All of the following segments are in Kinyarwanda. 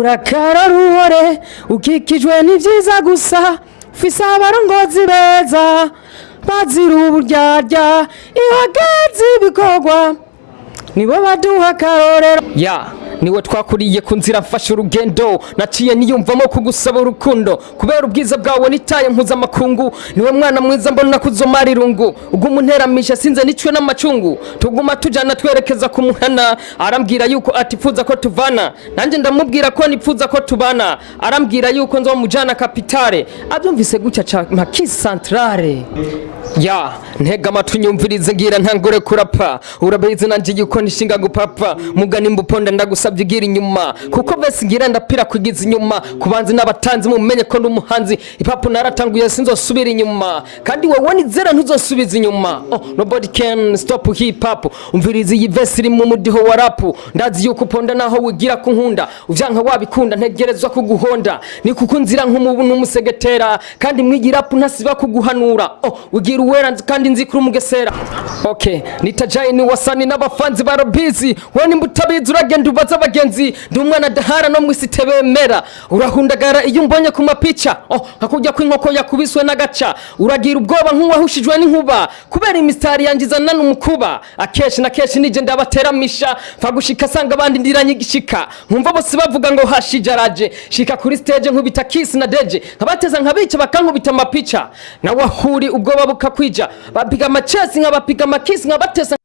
urakara ruhore ukikijwe n'ivyiza gusa ufise abarongozi beza bazira uburyarya ihagaze ibikorwa nibo baduha akarorero niwe twakuriye ku nzira mfashe urugendo naciye niyumvamo kugusaba urukundo kubera ubwiza bwawe nitaye mpuzamakungu niwe mwana mwiza mbona kuzomara irungu ugumunteramisha sinze nicwe n'amacungu tuguma tujana twerekeza ku muhana arambwira yuko atifuza ko tuvana nanjye ndamubwira ko nipfuza ko tubana arambwira yuko nzomujana kapitale abyumvise gutya ca Kiss Centrale ntega amatwi nyumvirize ngira ntangore kurapa urabizi nanje yuko nishinga gupapa mugani mbuponda ndagusabye ugira inyuma kuko bese ngira ndapira kwigiza inyuma kubanzi n'abatanzi mumenye ko ndumuhanzi ipapu naratanguye sinzosubira inyuma kandi wewe nizera ntuzosubiza inyuma nobody can stop hip hop umvirize iyi verse iri mu mudiho wa rap ndazi yuko ponda naho wigira kunkunda uvyanka wabikunda ntegerezwa kuguhonda ni kukunzira nk'umubu n'umusegetera kandi mwigira rap ntasiba kuguhanura ugira uwera kandi nzikuru umugesera nitajaye ni wasani n'abafanzi barobizi wani mbutabizi uragenda ubaza abagenzi ndi umwana dahara no mwisi tebemera urahundagara iyo umbonye ku mapica hakujya kw'inkoko yakubiswe n'agaca uragira ubwoba nk'uwahushijwe n'inkuba kubera imistari yangizana n'umukuba akeshi na keshi nije ndabateramisha fagushika sanga abandi ndiranye gishika nkumva bose bavuga ngo hashijaraje shika kuri stage nkubita Kiss na Deje nkabateza nkabica bakankubita amapica na wahuri ubwoba bukakwija bapiga amachesi nkabapiga amakisi nkabateza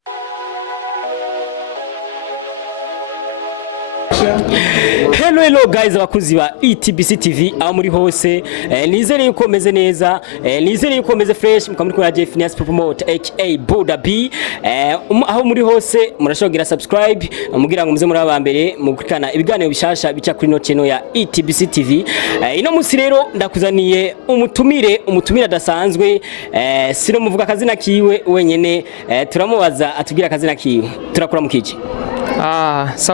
Hello guys abakuzi ba ETBC-TV aho muri hose nizere yuko meze neza nizere yuko meze fresh mukamuri kwa Jeff Nias promote aka Buda B aho muri hose murashogira subscribe mugira ngo muze muri abambere mukurikana ibiganiro bishasha bica kuri no channel ya ETBC-TV ino musi rero ndakuzaniye umutumire adasanzwe sino muvuga akazina kiwe wenyene turamubaza atubwira akazina kiwe turakura mukije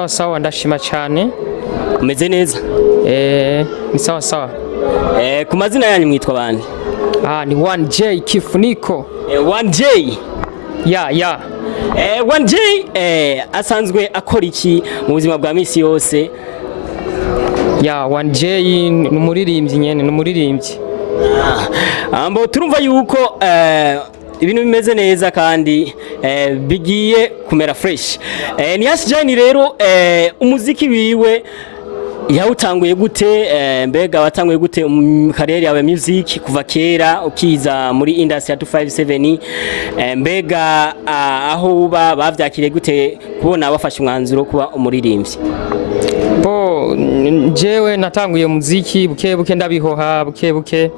sawa ndashima cyane umeze neza ni sawa ku mazina yanyu mwitwa bande ni 1J Kifuniko 1J 1J asanzwe akora iki mu buzima bwa misi yose 1J numuririmbyi nyene numuririmbyi ambo turumva yuko ibintu bimeze neza kandi bigiye kumera fresh ni Jane rero umuziki wiwe yawutanguye gute mbega watanguye gute mu career yawe music kuva kera ukiza muri industry ya 257 mbega aho uba bavyakire gute kubona wafashe umwanzuro kuba umuririmbyi jewe natanguye muziki buke ndabihoha buke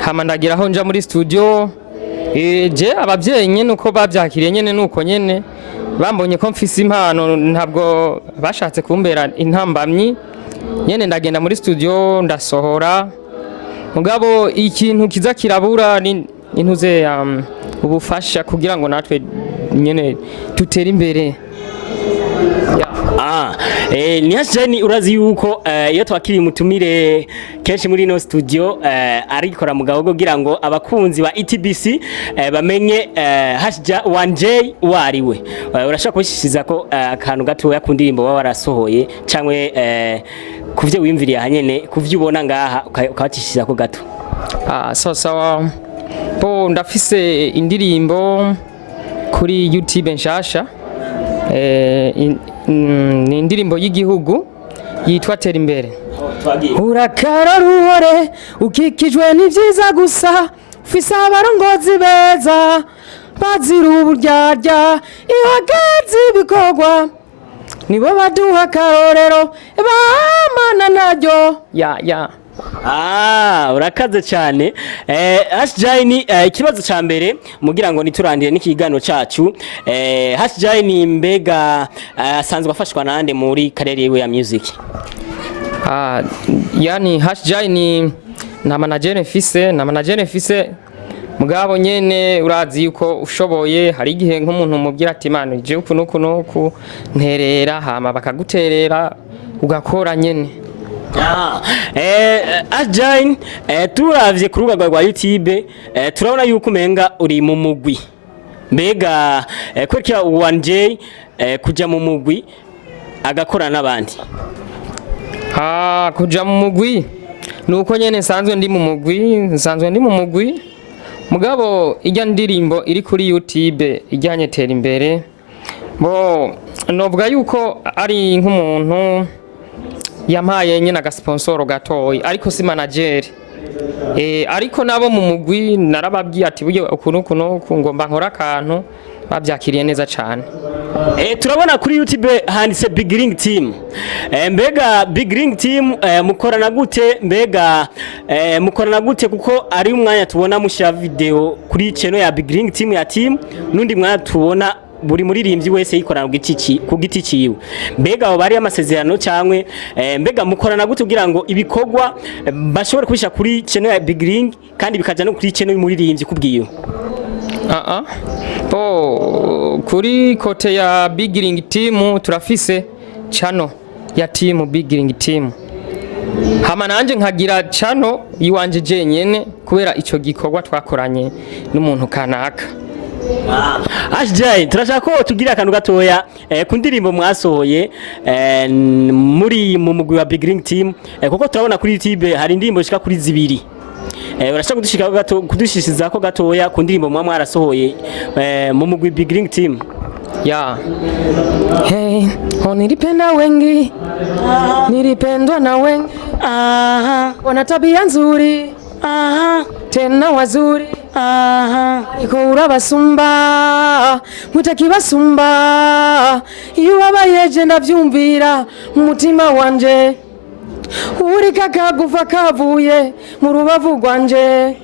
hama ndagira aho nja muri studio je abavyeyi nyene uko bavyakiriye nyene nuko nyene bambonye ko mfise impano ntabwo bashatse kumbera intambamyi nyene ndagenda muri studio ndasohora mugabo ikintu kiza kirabura ni intuze ubufasha kugira ngo natwe nyene tutere imbere ni Jane urazi yuko iyo twakiri mutumire kenshi muri no studio arikora mugabo kugira ngo abakunzi ba ETBC bamenye #1J wariwe urashaka kubishiza ko akantu gato yakundirimbo baba warasohoye cyangwe kuvye wimviriye hanyene kuvye ubona ngaha ukacishiza ko gato sawa ndafise indirimbo kuri YouTube nshasha ni indirimbo y'igihugu yitwa Tera imbere urakara ruhore ukikijwe n'ivyiza gusa ufise abarongozi beza bazira uburyarya ihagaze ibikorwa nibo baduha akarorero bamana naryo urakaze cyane Jane ikibazo ca mbere mugira ngo niturandire n'ikiganiro cacu Jane mbega asanzwe afashwa nande muri career yewe ya music yani Jane na manager mfise mugabo nyene urazi yuko ushoboye hari igihe nk'umuntu mubwira ati mano je uku nterera hama bakaguterera ugakora nyene Jane turavye ku rubuga rwa YouTube turabona yuko umenga uri mu mugwi mbega kwekira 1J kuja mu mugwi agakorana n'abandi Kuja mu mugwi nuko nyene nsanzwe ndi mu mugwi mugabo ijya ndirimbo iri kuri YouTube ijyanye tera imbere bo novuga yuko ari nk'umuntu yampaye nyene agasponsoro gatoyi ariko si manager ariko nabo mu mugwi narababwiye ati buryo ukuntu ngomba nkora akantu babyakiriye neza cyane. Turabona kuri YouTube handitse Big Ring Team. Mbega Big Ring Team mukorana gute? Mbega mukorana gute kuko ari umwanya tubona mushyira video kuri channel ya Big Ring Team ya team nundi mwanya tubona buri muririmbyi wese yikorana ku giti ciwe. Mbega abo bari amasezerano cyangwe mbega mukorana gute kugira ngo ibikorwa bashobore kubisha kuri channel ya Big Ring kandi bikaja no kuri channel y'umuririmbyi kubwiyo? Kuri kote ya Big Ring Team turafise channel ya team Big Ring Team. Hama nanje nkagira channel yiwanje jenyene kubera ico gikorwa twakoranye n'umuntu kanaka. Ashjay turashaka ko tugira akantu gatoya ku ndirimbo mwasohoye muri mu mugwi wa Big Ring Team kuko turabona kuri YouTube hari indirimbo shika kuri zibiri. Urashaka kudushishiza ko gatoya ku ndirimbo mwarasohoye mu mugwi Big Ring Team? Hey, nilipenda wengi, nilipendwa na wengi, wana tabia nzuri, tena wazuri, ariko urabasumba, mutakibasumba, iyo wabayeje ndavyumvira umutima wanje, urika kagufa kavuye mu rubavu rwanje,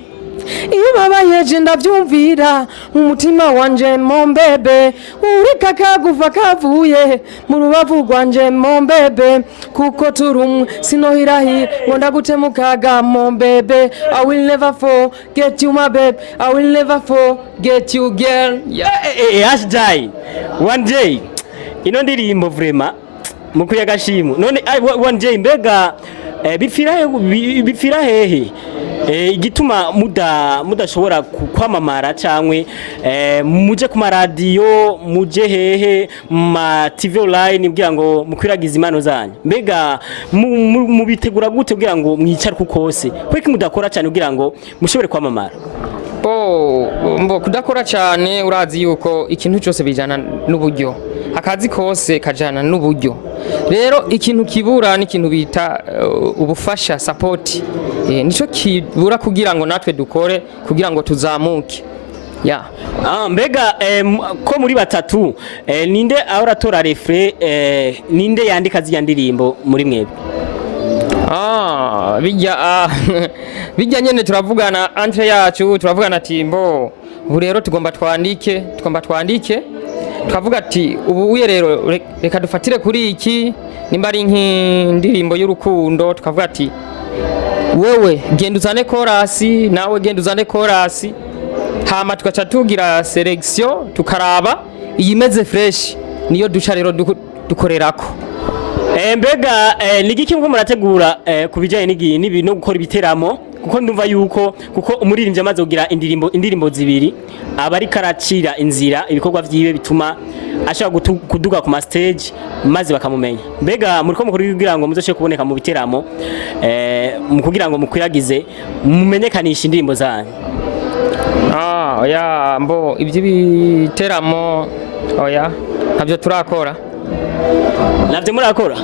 iyo babayeje ndavyumvira umutima wanje Mbebe, urika kagufa kavuye mu rubavu rwanje Mbebe, kuko turumwe sinohirahira ngo ndagutemukaga Mbebe. I will never forget you my babe, I will never forget you girl. Ashjay one day ino ndirimbo vraiment mukuye agashimo none one day mbega bipfira hehe igituma mudashobora kwamamara cyangwe muje ku maradiyo muje hehe ma TV online kugira ngo mukwiragize impano zanyu? Mbega mubitegura gute kugira ngo mwicara kukose kweki mudakora cyane kugira ngo mushobore kwamamara? Kudakora cyane urazi yuko ikintu cyose bijana n'uburyo, akazi kose kajana n'uburyo. Rero ikintu kibura n'ikintu bita ubufasha support, nico kibura kugira ngo natwe dukore kugira ngo tuzamuke. Mbega ko muri batatu ninde ahoratora refre, ninde yandika ziya ndirimbo muri mwebwe? Bijya nyene turavugana entre yacu, turavugana timbo ubu rero tugomba twandike twavuga ati ubu uye rero reka dufatire kuri iki, nimba ari nk'indirimbo y'urukundo tukavuga ati wewe genda uzane chorus, nawe genda uzane chorus, hama tugaca tugira selection tukaraba iyimeze fresh niyo duca rero dukorerako. Mbega nigiki mko murategura kubijanye n'ibi no gukora ibiteramo kuko ndumva yuko kuko umuririmbyi amaze kugira indirimbo zibiri abari karacira inzira ibikorwa vyiwe bituma ashaka kuduga ku ma stage maze bakamumenya. Mbega muriko mukuri kugira ngo muzoshe kuboneka mu biteramo kugira ngo mukwiragize mumenyekanisha indirimbo zanyu? Ibyo biteramo ntabyo turakora. Navyo murakora?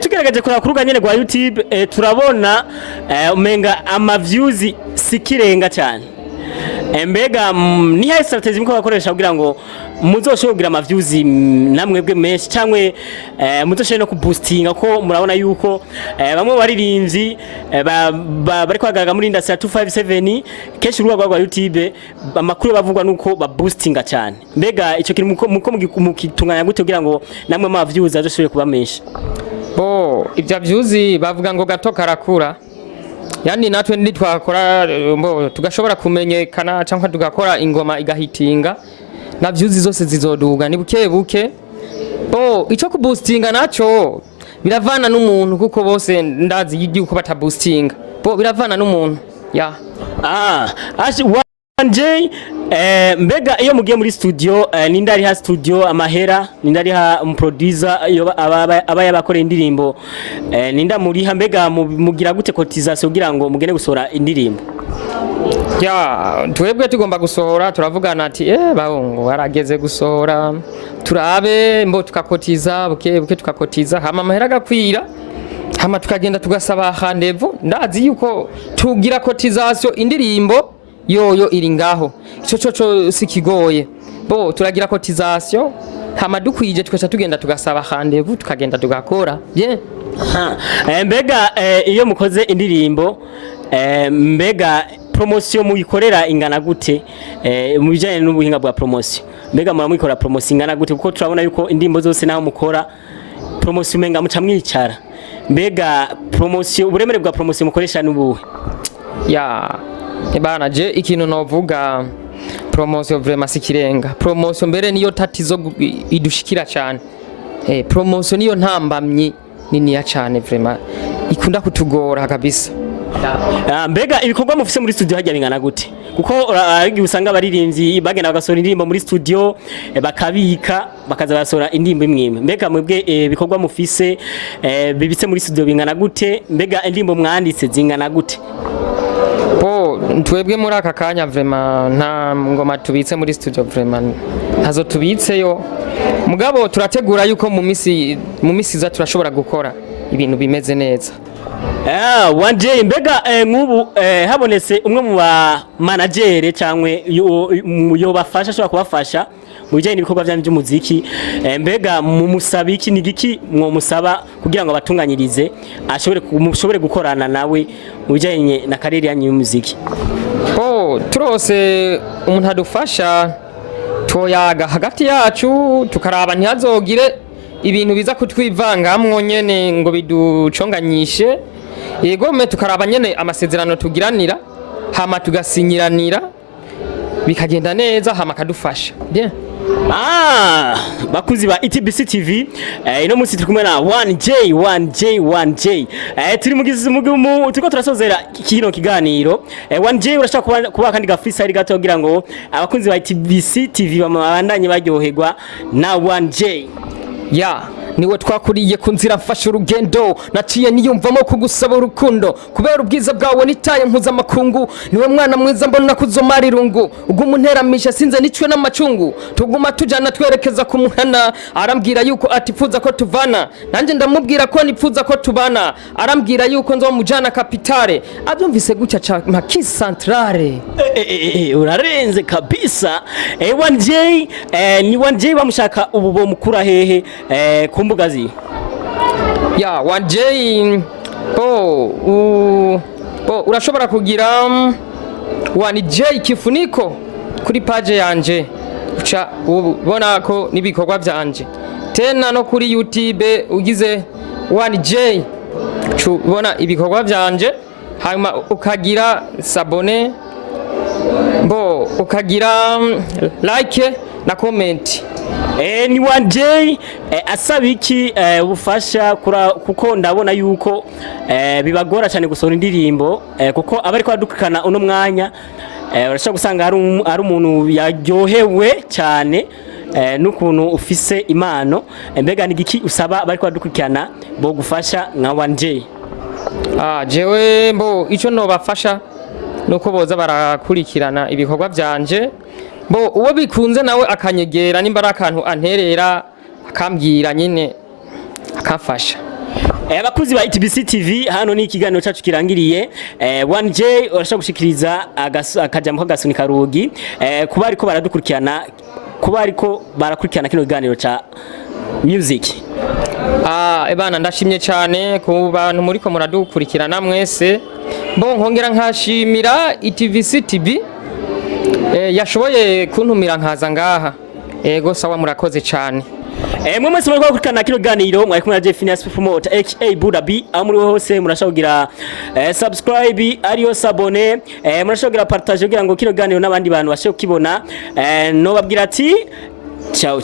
Tugerageze kora ku ruganyene rwa YouTube turabona umenga ama views sikirenga cyane. Mbega ni hayi strategy mko bakoresha kugira ngo muzoshobora kugira ama views namwebwe menshi cyangwe muzoshobora no kuboostinga ko murabona yuko bamwe baririmbyi bari kwagaga muri industry 257 keshi ruwa rwa YouTube amakuru bavugwa nuko baboostinga cyane. Mbega ico kiri muko mukitunganya gute kugira ngo namwe ama views azoshobore kuba menshi? Ibya views bavuga ngo gato karakura, yani natwe twakora tugashobora kumenyekana cyangwa tugakora ingoma igahitinga na views zose zizoduga ni buke. Ico kuboostinga naco biravana n'umuntu kuko bose ndazi yuko bataboostinga, biravana n'umuntu. Jay, mbega iyo mugiye muri studio ninda ari ha studio amahera ninda ari ha producer aba yabakoreye indirimbo ninda muri ha mbega mugira gute cotisation kugira ngo mugene gusora indirimbo ya twebwe tugomba gusohora turavugana ati bahungu arageze gusohora turabe mbo tukakotiza buke tukakotiza hama amahera gakwira hama tukagenda tugasaba rendezvous ndazi yuko tugira cotisation indirimbo yoyo iri ngaho ico sikigoye bo turagira cotisation hama dukwije tukaca tugenda tugasaba rendezvous tukagenda tugakora bien mbega iyo mukoze indirimbo mbega promotion muyikorera ingana gute mu bijanye n'ubuhinga bwa promotion mbega muramwikora promotion ingana gute kuko turabona yuko indirimbo zose naho mukora promotion menga muca mwicara mbega promotion uburemere bwa promotion mukoresha n'ubuhe ya bana je ikintu novuga promotion vraiment sikirenga promotion mbere niyo tatizo idushikira cyane promotion niyo ntambamye nini ya cyane vraiment ikunda kutugora kabisa mbega ibikorwa mufise muri studio hajya bingana gute kuko arigi usanga abaririmbyi bagenda bagasora indirimbo muri studio bakabika bakaza basora indirimbo imwe mbega mwebwe ibikorwa mufise bibitse muri studio bingana gute mbega indirimbo mwanditse zingana gute twebwe muri aka kanya vraiment nta ngoma tubitse muri studio vraiment ntazo tubitseyo mugabo turategura yuko mu misi za turashobora gukora ibintu bimeze neza wanje mbega nk'ubu habonetse umwe mu ba manager cyangwe yo bafasha ashobora kubafasha mu bijyanye n'ibikorwa byanyu by'umuziki mbega mu musabiki ni giki mwo musaba kugira ngo abatunganyirize ashobore gukorana nawe mu bijyanye na karere yanyu y'umuziki turose umuntu adufasha toyaga hagati yacu tukaraba ntihazogire ibintu biza kutwivangamwo nyene ngo biduconganyishe yego me tukaraba nyene amasezerano tugiranira hama tugasinyiranira bikagenda neza hama kadufasha bien bakuzi ba ETBC-TV ino munsi turi kumwe na 1J turi mugize turiko turasozera kino kiganiro 1J urashaka kuba kandi gafisa ari gato kugira ngo abakunzi ba ETBC-TV bamabandanye baryoherwa na 1J niwe twakuriye ku nzira mfasha urugendo naciye niyumvamo kugusaba urukundo kubera ubwiza bwawe nitaye mpuzamakungu niwe mwana mwiza mbona kuzomara irungu ugumunteramisha sinze nicwe n'amacungu tuguma tujana twerekeza ku muhana arambwira yuko atifuza ko tuvana nanjye ndamubwira ko nipfuza ko tubana arambwira yuko nzomujana kapitale abyumvise gucya ca Kiss Centrale urarenze kabisa 1J ni 1J bamushaka ubu bo mukura hehe kumbuga zi 1J urashobora kugira 1J kifuniko kuri page yanje uca ubona ko nibikorwa byanje tena no kuri YouTube ugize 1J ubona ibikorwa byanje hanyuma ukagira sabone ukagira like na comment ni 1J asaba iki ubufasha kuko ndabona yuko bibagora cyane gusora indirimbo kuko abari kwadukana uno mwanya urashaka gusanga ari umuntu yaryohewe cyane n'ukuntu ufise impano mbega ni giki usaba abari kwadukana bo gufasha nka 1J jewe ico no bafasha nuko boza barakurikirana ibikorwa byanje uwo bikunze nawe akanyegera nimba ari akantu anterera akambwira nyine akafasha abakuzi ba ETBC-TV hano ni ikiganiro cyacu kirangiriye 1J urashaka gushikiriza akajambo kagasunika rugi kuba ariko baradukurikirana kino kiganiro ca music ebana ndashimye cyane ku bantu muri ko muradukurikirana mwese nkongera nkashimira ETBC-TV yashoboye kuntumira nkaza ngaha ego sawa murakoze cyane mwe mwese muri gukurikirana kino ganiro mwari kumwe na Phineas Promoter aka Buda B amuri hose murashogira subscribe ariyo sabone murashogira partage kugira ngo kino ganiro n'abandi bantu bashe kukibona no babwira ati ciao